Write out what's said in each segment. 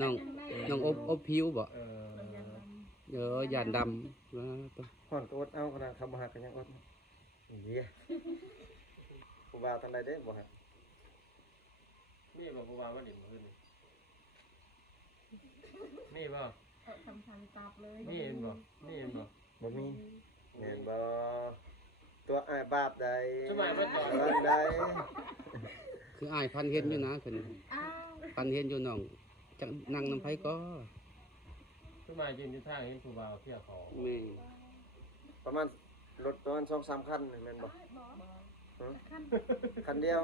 น้องน้องอบผิวบ่เอหยานดำห่อนก็อดเอาขนาดคำบ่ฮักก็ยังอดเหี้ยผู้บ่าวทางใดเด้บ่ฮักนี่บ่ผู้ว่ามาดินมื้อนี้นี่บ่ทำตาบเลยนี่เห็นบ่นี่เห็นบ่ บ่มีแม่นบ่ตัวอ้ายบาปใด สมัยบ่ต่อ บ้านใด คืออ้ายพันเห็นอยู่นะเพิ่น อ้าว พันเห็นอยู่น้องจักนั่งนำไผก็ สมัยยืนอยู่ทางเห็นผู้ว่าเที่ยวเขา แม่ ประมาณรถประมาณ 2-3 คันแม่นบ่ฮะ ขั้น คันเดียว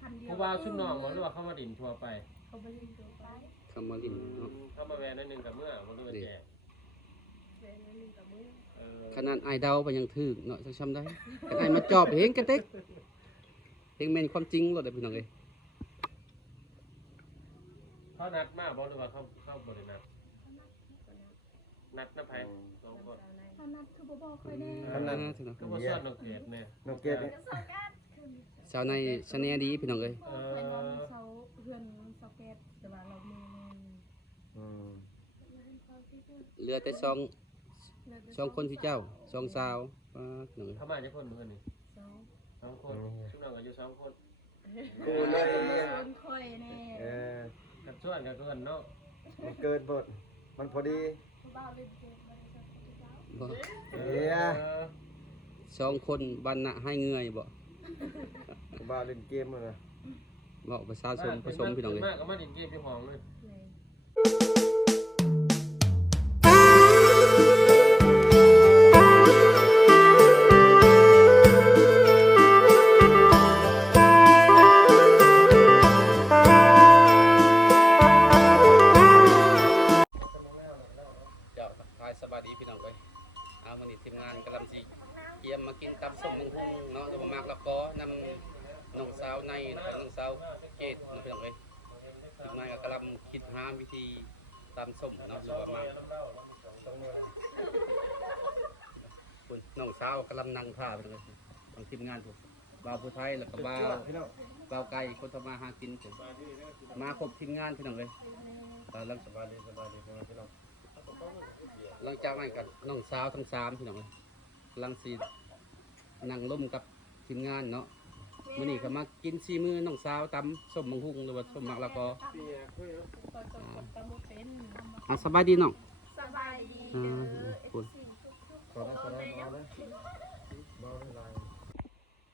ขั้นเดียว ผู้ว่าชุดน้องบ่หรือว่าเขามาดินทั่วไป เขาไปยิงตัวไป คำว่าลิ้นเนาะ เข้ามาแวะนั่นนึงกับเมื่อบ่รู้ว่าแจก เดินนิดนึงกับมือ ขนาดอ้ายเดาไปยังถึกเนาะจักซำได้แต่อ้ายมาจอบเห็นกระเต็กเฮงแม่นความจริงบ่ได้พี่น้องเอ้ย เขานัดมาบ่หรือว่าเขาบ่ได้นัดนัดนะไผสองคน ขนาดคือบ่บอกค่อยแน่ คันนั้น ก็บ่ชวนน้องเกดแม่ น้องเกดนี่ สาวในชะแนดีพี่น้องเอ้ย เป็นวันเสาร์เพื่อนสเก็ตแต่ว่าเรามี อืม เหลือแต่สองคนพี่เจ้าสองสาวพี่น้องเอ้ย เขามาจักคนมื้อนี้ สอง สองคนชุดน้องก็อยู่สองคน กูเลย คนค่อยแน่ กับชวนกับเพิ่นเนาะ มันเกินบทมันพอดี ผู้บ่าวเล่นเกมมันจะผู้บ่าว บ่ เฮีย สองคนบันนะให้เงยบ่ กูบ่าวเล่นเกมเลย บอกภาษาผสมพี่น้องเอ้ย มากก็มาดินเกมที่ห้องเลย เลย เจ้าทายสบายดีพี่น้องเอ้ยวันนี้ทีมงานกำลังสิเตรียมมากินตับส้มมังคุดเนาะแล้วมามากแล้วก็นำน้องสาวในแล้วก็น้องสาวเกดเนาะพี่น้องเอ้ยทีมงานก็กำลังคิดหาวิธีตำส้มเนาะหรือว่ามากคุณน้องสาวกำลังนั่งท่าพี่น้องเอ้ยของทีมงานผมบ่าวผู้ไทยแล้วก็บ่าวบ่าวไก่คนทำมาหากินผมมาครบทีมงานพี่น้องเอ้ยหลังสบายดีพี่น้องหลังจากนั้นกันน้องสาวทั้งสามพี่น้องเอ้ยกำลังสินั่งร่มกับทีมงานเนาะมื้อนี้ก็มากินซีมือน้องสาวตำส้มมังคุดหรือว่าส้มมักแล้วก็ ตำเป็น สบายดีน้อง สบายดี คุณ ขอได้ขอได้เบาเลยเบาเลยลาย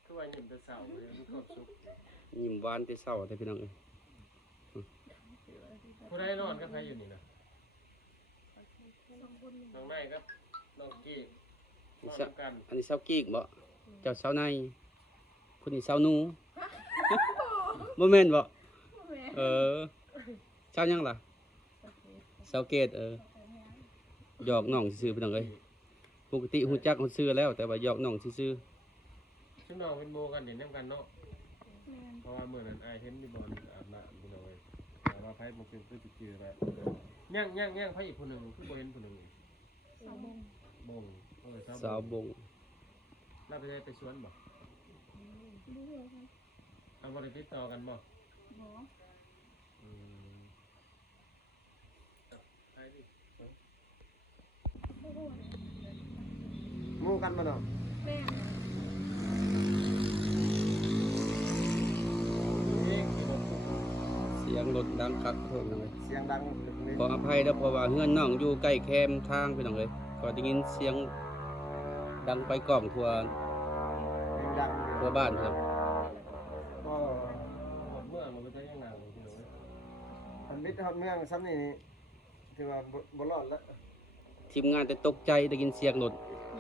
คือว่ายิ้มแต่เช้าเลยมีความสุข ยิ้มหวานแต่เช้าแต่พี่น้องเอ้ย ผู้ใดนอนกับใครอยู่นี่นะน้องนายครับน้องกี้นอนกัน อันนี้เช้ากีกบ่เจ้าเช้าในคุณนี่เช้าหนูบ่แม่นบ่เช้ายังล่ะเช้าเกตหยอกน้องซื่อๆพี่น้องเอ้ยปกติฮู้จักฮู้ชื่อแล้วแต่ว่าหยอกน้องซื่อ ชุดน้องเป็นโมกันเด่นน้ำกันเนาะเพราะว่าเมื่อนั้นอายเห็นที่บอลอาบน้ำพี่น้องเลยแต่ว่าไพ่บุกเป็นคือจิจือไปย่างไพ่อีกคนหนึ่งคือโบเห็นคนหนึ่ง สาวบง บง ๆสาวบง เราไปได้ไปสวนบ่ ดูเลยค่ะ เอาบริติดต่อกันบ่ หมอ ไอ้ดิ หมู่กันบ่เนาะ แม่ เสียงรถดังคักเพิ่มพี่น้องเอ้ย เสียงดัง ขออภัยนะเพราะว่าเฮือนน้องอยู่ใกล้แคมทางพี่น้องเอ้ยก็ได้ยินเสียงดังไปกล้องทั่ว ดัง ทั่วบ้านพี่น้อง ก็ หมดเมื่อมันก็จะยังหนังพี่น้อง มันมิตรฮอดเมืองซ้ำนี่ถือว่าบ่รอดแล้ว ทีมงานแต่ตกใจได้ยินเสียงรถ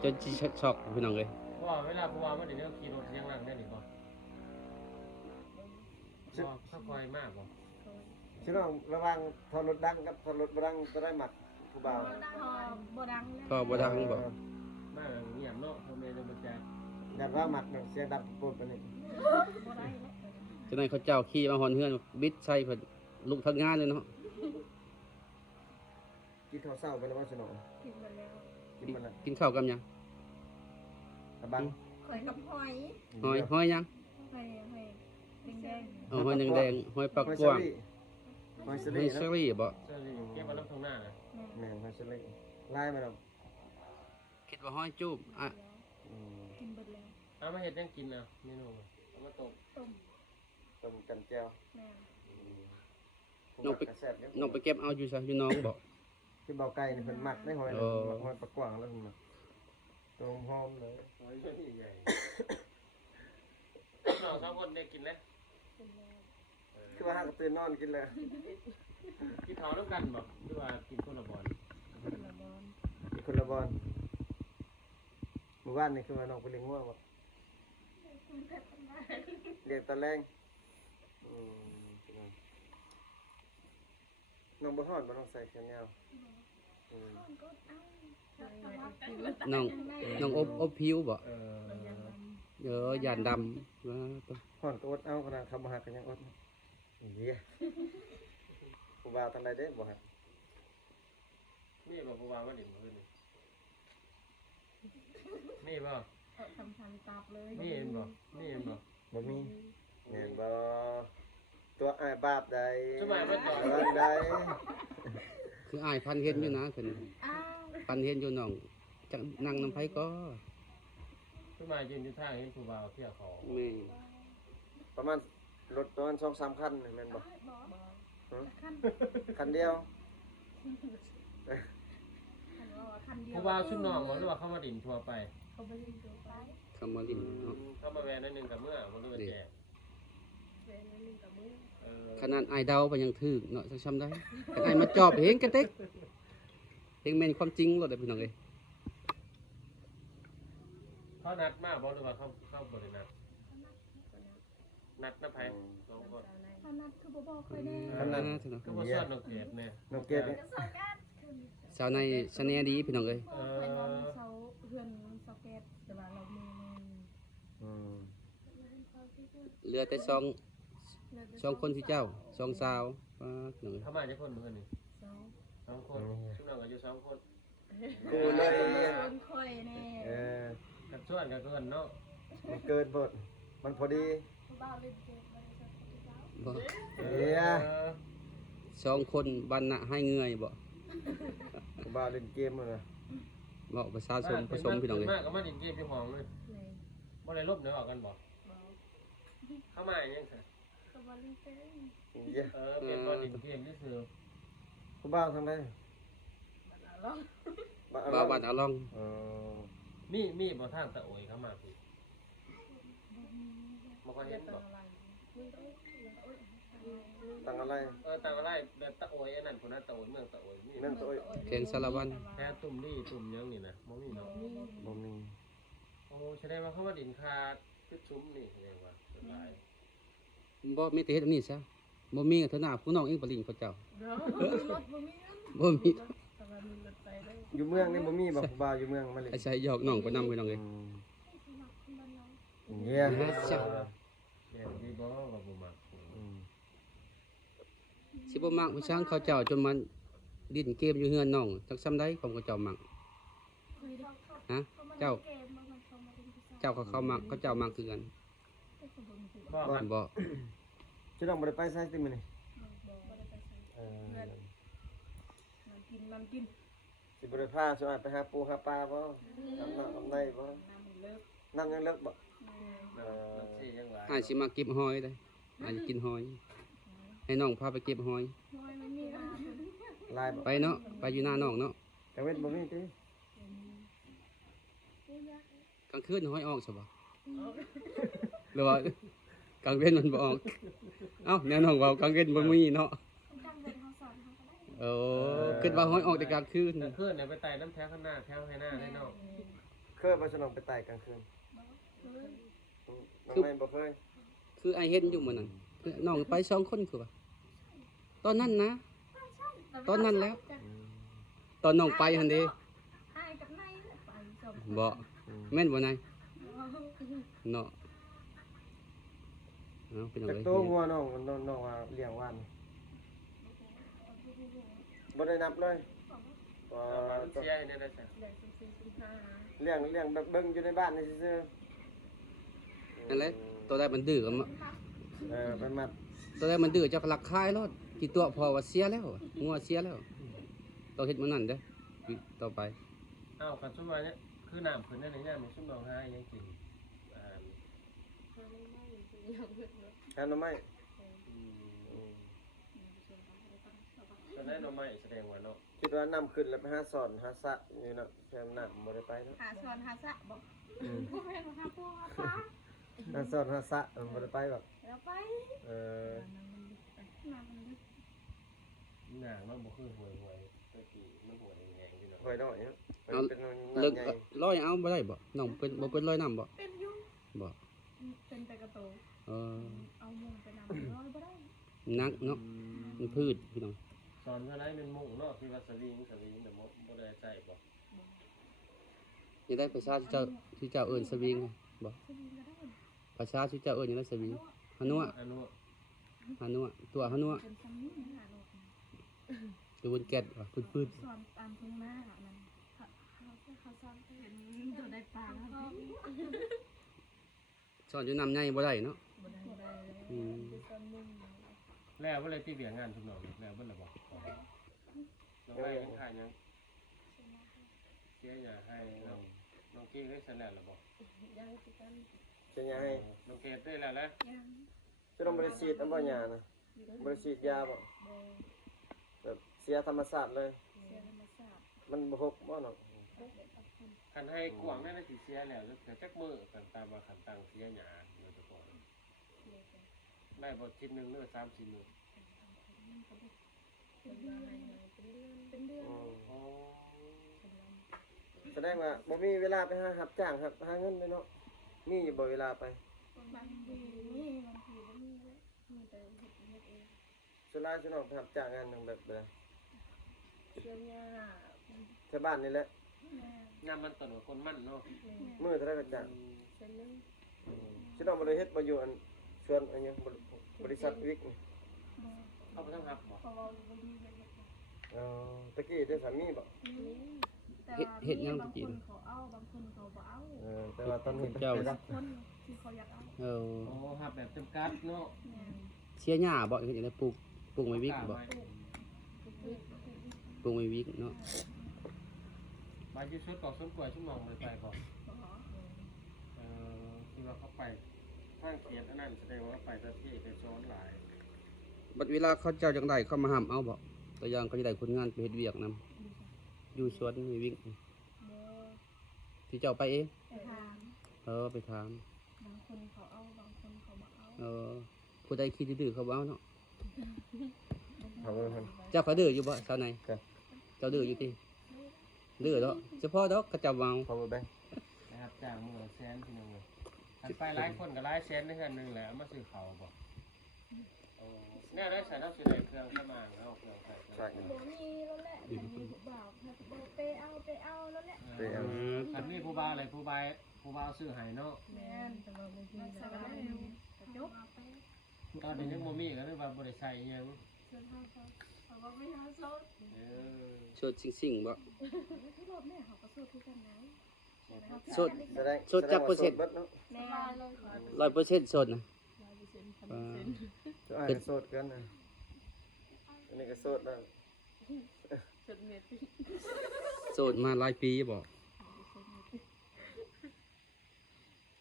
จนสิช็อกพี่น้องเอ้ย ว่าเวลาผู้ว่ามาเดี๋ยวนี้ขี่รถยังหลังได้หนิบ่ถ้าคอยมากบ่ ชิน้องระวังทอนรถดังกับทอนรถบ่ดังจะได้หมัดผู้บ่าว พอบ่ดัง ก็บ่ดังบ่ มากเงียบเนาะพ่อแม่จะมาแจก อยากว่าหมัดเนาะเสียงดังปุ๊บๆปานนี้ บ่ได้แล้ว ฉะนั้นเขาเจ้าขี่มาหอนเฮือนบิดใส่เพิ่นลุกทั้งงานเลยเนาะ กินข้าวเช้าไปแล้วว่าสนอง กินมาแล้ว กินมันละ กินข้าวกับหยัง ตะบัง ข่อยกับหอย หอยยัง หอย แดง เอาหอยแดงๆหอยปัก หอย ก เชอ ว้าง รี่หอยเชอ หอ รี่ ยเชอ เนาะ รี่บ่ เสื้อนี่เก็บมาน้ำทางหน้านะ ๆแม่ แม่นหอยเชอรี่ลายมาแล้ว คิดว่าหอยจูบอ่ะ อืม กินเบิดแล้ว เอามาเห็ดยังกินเอาเมนูเอามาต้ม ต้ม ต้มกันแก้ว แม่ น้องไปแซ่บเนี่ย น้องไปเก็บเอาอยู่ซะอยู่น้องบ่ คือเบาไก่นี่เพิ่นมักได้หอย โอ้ หอยปลากวางแล้วเพิ่นมักตัวหอมเลย หอยใหญ่น้องสองคนได้กินแล้ว กินแล้ว คือว่าหากตื่นนอนกินเลย กินข้าวน้ำกันบ่หรือว่ากินคนละบอล คนละบอล มีคนละบอลเมื่อวานนี่คือว่าน้องไปเลี้ยงงัวบ่เลี้ยงตอนแรงอืมน้องบ่ฮอดบ่น้องใส่แขนยาวอืม น้องน้องอบผิวบ่ ยันด หยานดำว่าตัว ฮอดก็อดเอาขนาดคำบ่ฮักก็ยังอดเหี้ยผู้บ่าวทางใดเด้บ่ฮัก ำนี่บ่ผู้ว่ามาดินมื้อนี่นี่บ่ ทำทันตาบเลย นี่เห็นบ่นี่เห็นบ่ บ่มีแม่นบ่ตัวอ้ายบาปใด สมัยมันก่อน ระวังใด คืออ้ายพันเห็นอยู่นะเพิ่น อ้าว พันเห็นอยู่น้องจักนั่งนำไผก็ สมัยยืนอยู่ทางเห็นผู้ว่าเที่ยวเขา แม่ ประมาณรถประมาณ2-3คันนี่แม่นบ่ บอ ฮะ ขั้น คันเดียว คันว่าคันเดียว ผู้ว่าชุดน้องบ่หรือว่าเข้ามาดินทั่วไป เขาไปเล่นตัวไป คำว่าลิ้นเนาะ เข้ามาแวะหนิดนึงกับเมื่อบ่รู้ว่าแจก เล่นนึงกับมือ เออ ขนาดอ้ายเดาไปยังถึกเนาะจักซ้ำได้แต่อ้ายมาจอบเห็นกันเต็กเฮงแม่นความจริงโลดเด้อพี่น้องเอ้ย เขานัดมาบ่หรือว่าเขาบ่ได้นัดนัดนะไผสองคน ขนาดคือบ่บอกค่อยแน่ ขนาด ก็บ่ชวนน้องเกดแน่ น้องเกดนี่ สาวในเสน่ห์ดีพี่น้องเอ้ย เป็นวันเสาเพื่อนสเก็ตแต่ว่าเรามี อืม เหลือแต่สองคนที่เจ้าสองสาวว่าพี่น้องเอ้ย เข้ามาจักคนมื้อนี่ สอง สองคนชุดน้องก็อยู่สองคน กูเลย คนค่อยแน่ เออ กับชวนกับเพิ่นเนาะ มันเกินบทมันพอดี บ้าเล่นเกมมันจะ บ่ เฮีย สองคนบันน่ะให้เงยบ่ กูบ้าเล่นเกมมันนะ บอกภาษาผสมพี่น้องเอ้ย มากก็มาดินเกมที่ห้องเลย เลย บ่ได้ลบเดี๋ยวออกกันบ่ บอก เข้ามาอย่างนี้ ก็บ้าเล่นเกม เหี้ย เปลี่ยนบ่ดินเกมที่ซื่อ กูบ้าทางใด แล้ว บ่าวบ้านอาลอง เออ มีบ่ทางตะโอยเข้ามาพี่บ่ค่อยเห็นบ่ ตั้งอะไร ต่างอะไรแบบตะโอยอันนั้นพุ่นน่ะตะโอยเมืองตะโอยมี นั่นตัว แข่งสารวัน แค่ตุ่มนี่ตุ่มยังนี่นะบ่มีเนาะ บ่มี โอ้แสดงว่าเขามาดินคาคือซุ้มนี่แสดงว่าสบาย บ่มีแต่เฮ็ดอันนี้ซะบ่มีก็เท่าหน้าผู้น้องเองบ่ลิงเขาเจ้า เดี๋ยวรถบ่มี บ่มี แต่ว่ามีรถไปได้ อยู่เมืองนี่บ่มีบ่กูบ้าอยู่เมืองมาเลย อาศัยหยอกน้องไปนำพี่น้องเอ้ย เฮีย นะจ๊ะ แม่นดีบ่ว่าบ่มัก สิบ่มักผู้ช่างเขาเจ้าจนมันดิ้นเกมอยู่เฮือนน้องจักซ้ำใดผมก็เจ้ามักฮะเจ้าก็เขามักเขาเจ้ามักคือกัน บ่มัน บ่ จะต้องบ่ได้ไปไสติมื้อนี่เออ มันกิน สิบ่ได้พาสุอาไปหาปูหาปลาบ่ทำน้ำทำไรบ่ น้ำมันเลิก น้ำยังเลิกบ่ มันสิยังหลาย อ้ายสิมาเก็บหอยได้อ้ายจะกินหอย ให้น้องพาไปเก็บหอย น้อยไม่มีน้ำ ลายบ่ ไปเนาะไปอยู่หน้าน้องเนาะ กะเว้นบ่มีติ กลางคืนหอยออกซะบ่หรือว่ากลางเว้นมันบ่ออกเอ้าแนวน้องเว้ากลางเว้นบ่มีเนาะโอ้คิดว่าหอยออกแต่กลางคืน กลางคืนเนี่ยไปไต่น้ำแถวข้างหน้าแถวให้หน้าให้นอก เคยบ่ฉลองไปไต่กลางคืนน้องไม่บ่เคย คือไอเห็นอยู่มื้อนั้นคือน้องไปสองคนคือว่าตอนนั้นนะ ตอนนั้นแล้ว ตอนน้องไปหั่นเด้ ไอ้กับนายไปจบ บ่แม่นบ่นายเนาะเอาเป็นจัง จัก ได๋ โตงัวน้องน้องว่าเลี้ยงว่านบ่ได้นับเลยว่า มันเสียให้ได้จ้ะ เลย14 15 เลี้ยงแบบเบิ่งอยู่ในบ้านนี่ซื่อ นั่นแหละตัวใดมันดื้อก็มา ไปมัด ตอนแรกมันดื้อจะหลักคายรถกี่ตัวพอว่าเสียแล้วงัวเสียแล้วต้องเฮ็ดมันนั่นเด้อต่อไป อ้าวกันซุ่มว่าเนี่ยคือน้ำขึ้นได้ในย่ามซุ่มน้องหายังกินอ่า การหน่อไม้ ตอนนั้นหน่อไม้แสดงว่าเนาะ คิดว่าน้ำขึ้นแล้วไปหาสอนหาสระอยู่เนาะแค่น้ำบ่ได้ไปเนาะ หาสวนหาสะบอก บ่แม่นว่าหาพ่อหาป้า หาสอนหาสระบ่ได้ไปหรอก แล้วไป เออ น้ำมันลึก หน้ามันบ่คือหวยตะกี้มันหวยแหงอยู่เนาะ หอยน้อยเนาะมันเป็น เลิก น้ำใหญ่ ร้อยเอาบ่ได้บ่น้องเป็นบ่เป็นร้อยน้ำบ่ เป็นอยู่ บ่ เป็นแต่กระโต เออ เอามุงไปนำร้อยบ่ได้ นักเนาะมันพืชพี่น้อง สอนเท่าไหร่เป็นมุ่งเนาะคือว่าสลิงแต่บ่ได้ใส่บ่ จะได้ประชาที่เจ้าเอิ้นสวิงบ่ สวิงก็ได้ ประชาที่เจ้าเอิ้นยังได้สวิงฮานัว อันนู้น ฮานัวตัวฮานัว เป็นซัมมี่หาโลก ตัวบนแก๊สว่ะพืช สวนตามทุ่งนาอ่ะมัน เขาซ้อนเห็นตัวได้ปลาแล้ว ๆสอนอยู่น้ำใหญ่บ่ได้เนาะ บ่ได้ได้ อืม คือซัมมี่ แล้วบ่เลยที่เวียงงานซุ่มน้องแล้วบ่ล่ะบ่น้องไม้ยังขายยังเสียอย่าให้น้องกี้ได้เสร็จแล้วล่ะบ่ ยังสิกัน จะยังให้ น้องเกดได้แล้วแหละ ยัง จะต้องบ่ได้ฉีดอันบ่ยานะบ่ได้ฉีดยาบ่ บ่ แบบเสียธรรมชาติเลย เสียธรรมชาติ มันบ่ฮกบ่เนาะ คันให้กวางได้สิเสียแล้วแต่จักมื้อกันตามว่าคันตั้งเสียหยาอยู่แต่ก่อนได้บ่ชิ้นนึงหรือ3-4มื้อ เป็นเดือนเป็นเดือน อืม อ๋อ แสดงว่าบ่มีเวลาไปหารับจ้างครับหาเงินเลยเนาะมีอยู่บ่เวลาไป บางทีมีบางทีบ่มีเลยมีแต่เฮ็ดเอง ส่วนหลายส่วนน้องไปรับจ้างงานทางแบบใด เสื้อหญ้า แถวบ้านนี่แหละ แม่ ยามมันตนคนมันเนาะ มื้อเท่าไหร่ก็จ้าง เส้นนึง สิน้องบ่ได้เฮ็ดบ่อยู่อันสวนอันหยังบริษัทวิกนี่ เอาไปต้องรับบ่ เพราะว่าบ่มีเงิน ตะกี้ได้สามีบ่ นี่ แต่ว่ามีบางคนเขาเอาบางคนเขาบ่เอา แต่ว่าตอนนี้ เจ้า รับ คนที่เขาอยากเอา เออ โอ้รับแบบจำกัดเนาะ แม่น เสียหญ้าบ่เฮ็ดจังได๋ปลูกไม้วิกบ่ วิก ปลูกไม้วิกเนาะ บาดอยู่ชุดกอกสมกล้วยชุมน้องเลยไปบ่ บ่ คือว่าเขาไปทางเขียนอันนั้นแสดงว่าไปประเทศไปซ้อนหลาย บัดเวลาเขาเจ้าจังได๋เข้ามาห้ามเอาบ่ตัวอย่างเขาจะได้คนงานไปเฮ็ดเวียกนํอยู่สวนไม้วิก บ่ ที่เจ้าไปเอง ไปถาม ไปถาม บางคนเขาเอาบางคนเขาบ่เอา ผู้ใดคิดดื้อๆเขาบ่เอาเนาะ เอาเบิ่งหั่น เจ้าเขาดื้ออยู่บ่ชาวไหน ครับ เจ้าดื้ออยู่ติดื้อเนาะเฉพาะดอกเขาเจ้าเมา power bank นะครับจากมือแสนพี่น้องเลยถัดไปหลายคนก็หลายแสนในเฮือนหนึงแหละเอามาซื้อเขาวบ่แน่ได้ใส่น้ำสิได้เครื่องเข้ามาเอาเครื่องใส่ ใช่ บ่มีแล้วแหละมีผู้บ่าวนะบ่ไปเอาแล้วแหละ ไปเอา คันนี้ผู้บ่าวอะไรผู้บ่าวซื้อให้เนาะ แม่นแต่ว่าบางทีก็บ่ได้ยก ตอนนี้ยังบ่มีก็เลยว่าบ่ได้ใส่อิหยัง ส่วนเขาบ่ไปหาโซด เออ โสดสิ่งๆบ่ ที่รอบแม่เขาก็สู้คือกันนะ โสด แสดง สดจักเปอร์เซ็นต์ แสดงว่าโสดเบิดเนาะ สบายเลยค่ะ 100%โสดนะ อ้ายก็โสดกันนะอันนี้ก็โสดแล้ว สุดเม็ด โสดมาหลายปีบ่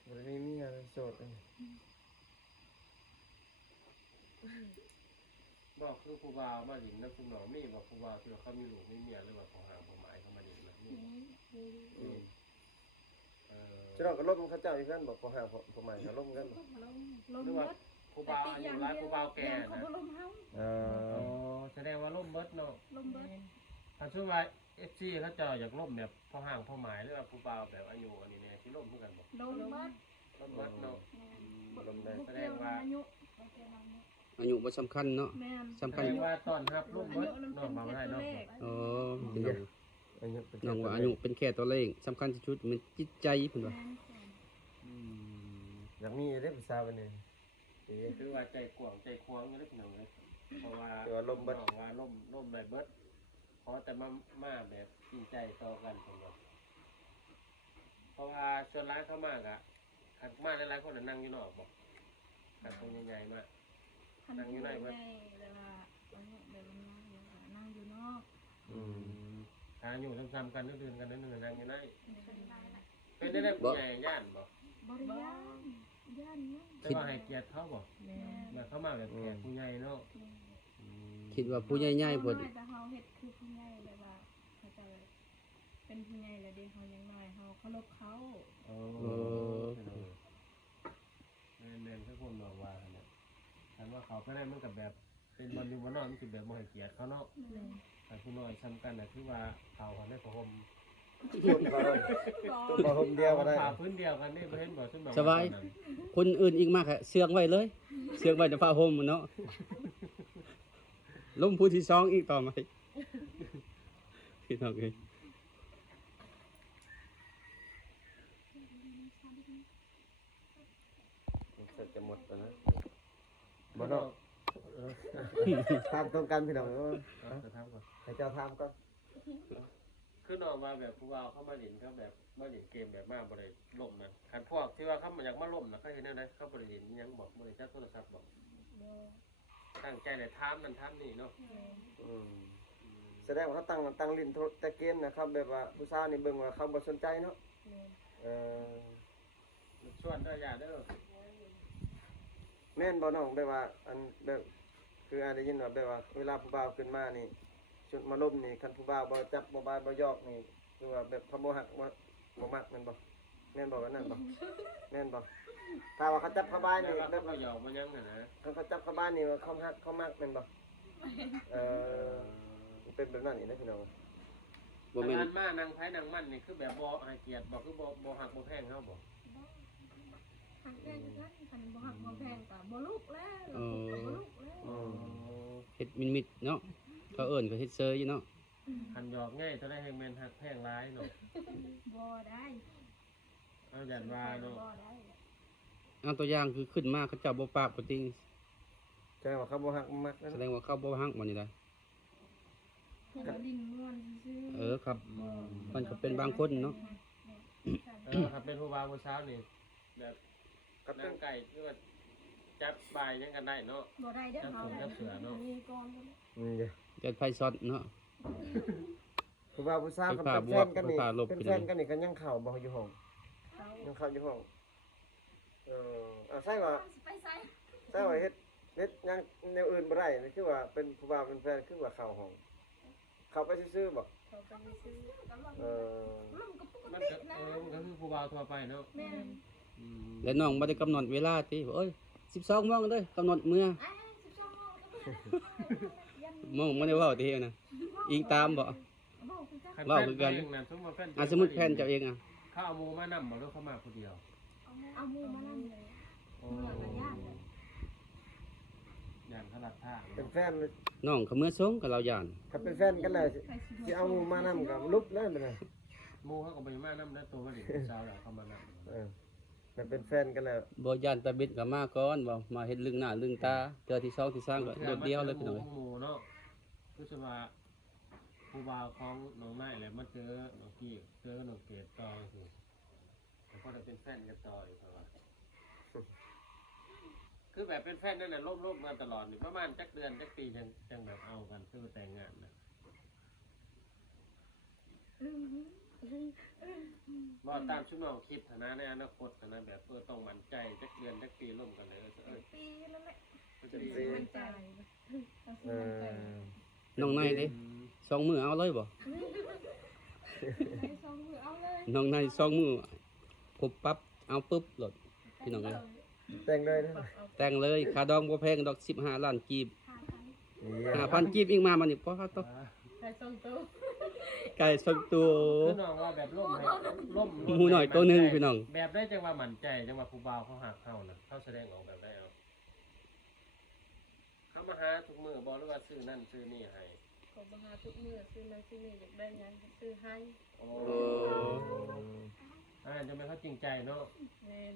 บ่ได้มีอะไรโสดเลย บอกคือผู้บ่าวมาหลินน้ำซุปหนองมีบอกผู้บ่าวที่ว่าเขามีลูกมีเมียหรือว่าของหางของหมายเขามาหลินนะนี่เออ จะต้องก็ล้มเขาเจ้าอีกกันบอกพอหาพอใหม่ก็ล้มกันบ่ ลม หรือ เบิ ว่า ด ผู้บ่าวอายุหลายผู้บ่าวแก่ เขา นะ บ่ลมเฮา เอ อ๋อแสดงว่าล่มเบิดเนาะ ลมเบิด ถ้าชื่อว่า FC เขาเจะอยากล่มแบบพอห่างพอหมายหรือว่าผู้บ่าวแบบอายุอันนี้เนี่ยที่ล่มเพื่อกันบอก ลมเบิด ล่มเบิดเนาะ ล้มได้ บ่เกี่ยวกับอายุ อายุบ่สำคัญเนาะ แม่น สำ แส คัญ ดงว่าตอนรับล่ม อา เบิด ยุมัน เนาะ เป็น มา แค่ ได้ ตัว เนาะ เลข อ๋อพี่น้อง อายุเป็น น้องว่าอายุเป็นแค่ตัวเลขสำคัญที่สุดมันจิตใจเพิ่นว่า แม่น อยากมีได้ภาษาบันนี้ คือว่าใจกว้างใจควางอยู่เล็กน้อยเลยเพราะว่า เดี๋ยวล่มเบิด น้องว่าล่มแบบเบิดขอแต่มาแบบจริงใจต่อกันผมว่าเพราะว่าส่วนร้ายเข้ามากอะขันมาหลายๆคนน่ะนั่งอยู่นอกบอก กันตรงใหญ่ๆมาก คันผู้ใหญ่แต่ว่าเอาเนี่ยแบบมันนั่งอยู่นอก หาอยู่ซ้ำๆกันนึกเดือนกันนึกเดือนนั่งอยู่ไหน เป็น เป็นได้ผู้ใหญ่ย่านบ่ บริยานย่านเนี่ย แต่ว่าให้เกียรติเขาบ่ แม่ แบบเขามาแบบแขกผู้ใหญ่เนาะ คิดว่าผู้ใหญ่ๆเพิ่น แต่เฮาเฮ็ดคือผู้ใหญ่แบบว่าเขาจะเป็นผู้ใหญ่แล้วเด็กเฮายังน้อยเฮาเคารพเขา แม่นๆทุกคนบอกว่าเนี่ยฉันว่าเขาก็ได้มันกับแบบเป็นบอลอยู่บนนอกมันคือแบบบ่ให้เกียรติเขาเนาะแต่ผู้น้อยซ้ำกันน่ะคือว่าเขาได้ประหม คนเขาตัวผมเดียวก็ได้ ขาพื้นเดียวกันนี่บ่เห็นบ่ซึ่งแบบ สบาย คนอื่นอีกมากอะเสือกไว้เลยเสือกไว้ในผ้าห่มเนาะล้มผู้ที่สองอีกต่อไหมพี่น้องเอ้ย เสร็จจะหมดแล้วนะบ่เนาะถามตรงกันพี่น้อง จะทำก่อน ให้เจ้าถามก่อน คือน้องมาแบบผู้ว่าเข้ามาเล่นเขาแบบมาเล่นเกมแบบมาบ่ได้ล่มนะคันพวกที่ว่าเขาอยากมาล่มนะเขาเห็นแนวใดเขาบ่ได้เห็นหยังบอกบ่ได้จับโทรศัพท์บอกตั้งใจได้ถามนั่นถามนี่เนาะ แสดงว่าเขาตั้งลิ้นแต่เกมนะครับแบบว่าผู้สาวนี่เบิ่งว่าเขาบ่สนใจเนาะเออ ชวนได้อย่าเด้อ แม่นบ่น้องแบบว่าอันแบบคืออาได้ยินว่าแบบว่าเวลาผู้บ่าวขึ้นมานี่ชุดมาล้มนี่คันผู้บ่าวบ่จับบ่บายบ่ยอกนี่คือว่าแบบเขาบ่ฮักบ่มักแม่นบ่แม่นบ่ว่านั่นบ่แม่นบ่ถ้าว่าเขาจับเขาบาย แล้ นี่ ว แบบ เขาหยอกมายังน่ะนะ เขาจับเขาบายนี่ว่าเขาฮักเขามักแม่นบ่เออเป็นแบบนั้นนี่นะพี่น้อง บ่แม่น อันมานั่งไผนั่งมันนี่คือแบบบ่ให้เกียรติบ่คือบ่ฮักบ่แพงเฮาบ่ หักแพงกันคันบ่หักบ่แพงก็บ่ลุกแล้วบ่ลุกแล้ว เฮ็ดมิดๆเนาะเขาเอิ้นก็เฮ็ดเซยอยู่เนาะ คันหยอกง่ายเท่าได้แฮงแม่นฮักแพงหลายเนาะ บ่ได้ เอายันว่าเนาะ บ่ได้ เอาตัวอย่างคือขึ้นมาเขาเจ้าบ่ปากบ่ติง ใช่ว่าเขาบ่ฮักบ่มักนั่น แสดงว่าเขาบ่ฮักบ่นี่ได้ เพิ่นลิ้นม่วนซื่อ เออครับมันก็เป็นบางคนเนาะ ครับเป็นผู้บ่าวผู้สาวนี่แบบ กับ นั่งไก่คือว่าจับบ่ายยังกันได้เนาะ บ่ได้เด้อเฮา จับเสือเนาะ มีก่อน เกิดไฟช็อตเนาะ ผู้บ่าวผู้สาวกับเป็นแฟนกันนี่เป็นแฟนกันนี่ก็ยังเข้าบ่อยู่ห้อง เขา ยังเข้าอยู่ห้องใช่ว่า ไปไส ใช่ว่าเฮ็ดยังแนวอื่นบ่ได้นี่คือว่าเป็นผู้บ่าวเป็นแฟนคือว่าเข้าห้องเข้าไปซื่อๆบ่ เขาไปซื้อกํลัง เออ มันก็ปก มัน ติ ก็ นะ มันก็คือผู้บ่าวทั่วไปเนาะ แม่น และน้องบ่ได้กำหนดเวลาติเอ้ย12โมงเด้อกำหนดเมื่อ 12โมงก็ โมงบ่ได้เว้าตินะอิงตามบ่ บ่คือกัน เว้าคือกัน นะสมมุติแฟน สมมุติแฟนเจ้าเองอ่ะ เขาเอาหมู่มานำบ่หรือเขามาผู้เดียว เอาหมู่มานั่นเลย โอ้ เมื่อกันญาติเลย ย่านเขาลัดทาง เป็น เนาะ แฟน น้องเขาเมื่อส่งกับเราย่าน ถ้าเป็นแฟนกันแล้วสิเอามานำก็ลุบแล้วเป็นไง หมู่เขาก็บ่มานำนะตัวมันนี่สาวแล้วเขามานำ มันเป็นแฟนกันแล้ว บ่ย่านตาบิดก็มาก่อนบ่มาเฮ็ดลึงหน้าลึงตาเทื่อที่2ที่3ก็โดดเดียวเลยพี่น้อง หมู่เนาะคือสิว่าผู้บ่าวของน้องนายแหละมาเจอน้องกี้เจอน้องเกดต่อสิแล้วก็ได้เป็นแฟนกันต่ออีกเพราะว่าคือแบบเป็นแฟนนั่นน่ะร่วมกันตลอดนี่ประมาณจักเดือนจักปีจังแบบเอากันคือแต่งงานนะบ่ตามชุดน้องคิดนะในอนาคตนะแบบต้องมั่นใจจักเดือนจักปีร่วมกันเลยปีนั่นแหละ จะดี มั่นใจ เออ น้องนายเด้2มื้อเอาเลยบ่ ให้สองมือเอาเลย น้องนาย2มื้อปุ๊บปั๊บเอาปึ๊บโหลดพี่น้องเอ้ย แต่งเลยนะ แต่งเลยค่าดองบ่แพงดอก15ล้านกีบ 5,000 5,000กีบอีกมามันนี่บ่ต้อง ให้ส่งตัว ไก่สองตัว คือน้องว่าแบบร่ม หมูหน่อยตัวหนึ่งพี่น้อง แบบได้จังว่ามั่นใจจังว่าผู้บ่าวเขาหักเข้านะเขาแสดงออกแบบได้เอาเขามาหาทุกมือบอกหรือว่าซื้อนั่นซื้อนี่ให้ ขอมาหาทุกมื้อซื้อนั่นซื้อนี่อยากได้หยังซื้อให้ โอ้จะไม่เขาจริงใจเนาะ แม่น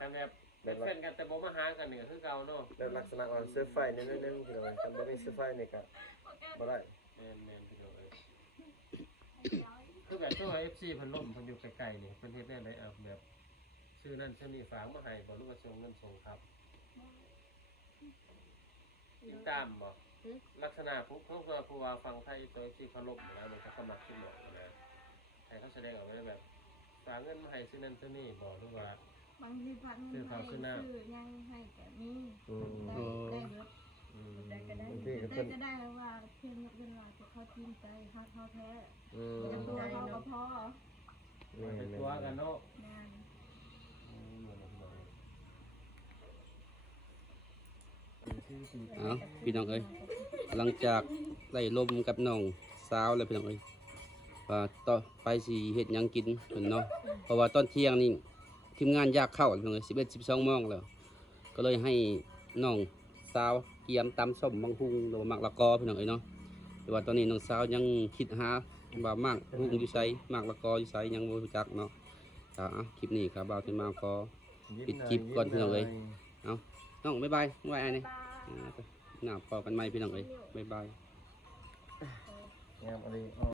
กันแบบเป็นแฟนกันแต่บ่มาหากันนี่ก็คือเก่าเนาะ แบบลักษณะว่าเสื้อไฟนิดนึงคือว่ากันบ่มีเสื้อไฟนี่ก็บ่ได้ แม่นพี่น้องเอ้ยคือแบบช่วง FC เพิ่นล่มเพิ่นอยู่ไกลๆนี่เพิ่นเฮ็ดได้ไดเอาแบบ ซื้อนั่นซื้อนี่ฝากมาให้บ่รู้ว่าส่งเงินส่งครับติดตามบ่ลักษณะผู้ว่าฟังไทยตัวที่เคารพนะมันก็สมัครขึ้นหมดนะให้เขาแสดงออกมาแบบฝากเงินมาให้ซื้อนั่นซื้อนี่บ่หรือว่า บางทีพักเงินให้ซื้อยังให้แต่มี อืม ได้ได้เบิด อืม ได้ก็ได้ บางทีก็ ได้ เพิ่น ก็ได้ว่าเพียงเงินว่าเขาทีมใจฮักเขาแท้ อืม จะตัวเขาก็พอ มันเป็นตัวกันเนาะ งาน เอาพี่น้องเอ้ยหลังจากได้ลมกับน้องสาวแล้วพี่น้องเอ้ยว่าต่อไปสิเฮ็ดหยังกินเพิ่นเนาะเพราะว่าตอนเที่ยงนี่ทีมงานยากเข้าพี่น้องเอ้ย11 12 โมงแล้วก็เลยให้น้องสาวเกียมตำส้มบางฮุงหรือว่ามักละกอพี่น้องเอ้ยเนาะแต่ว่าตอนนี้น้องสาวยังคิดหาว่ามากฮุงอยู่ไสมักละกออยู่ไสยังบ่รู้จักเนาะคลิปนี้ครับบ่าวเพิ่นมาขอ ปิดคลิปก่อนพี่น้องเอ้ย น้องบ๊ายบายบ๊ายบายไอ้นี่หน้าพอกันไหมพี่น้องเอ้ยบ๊ายบาย งามอะไร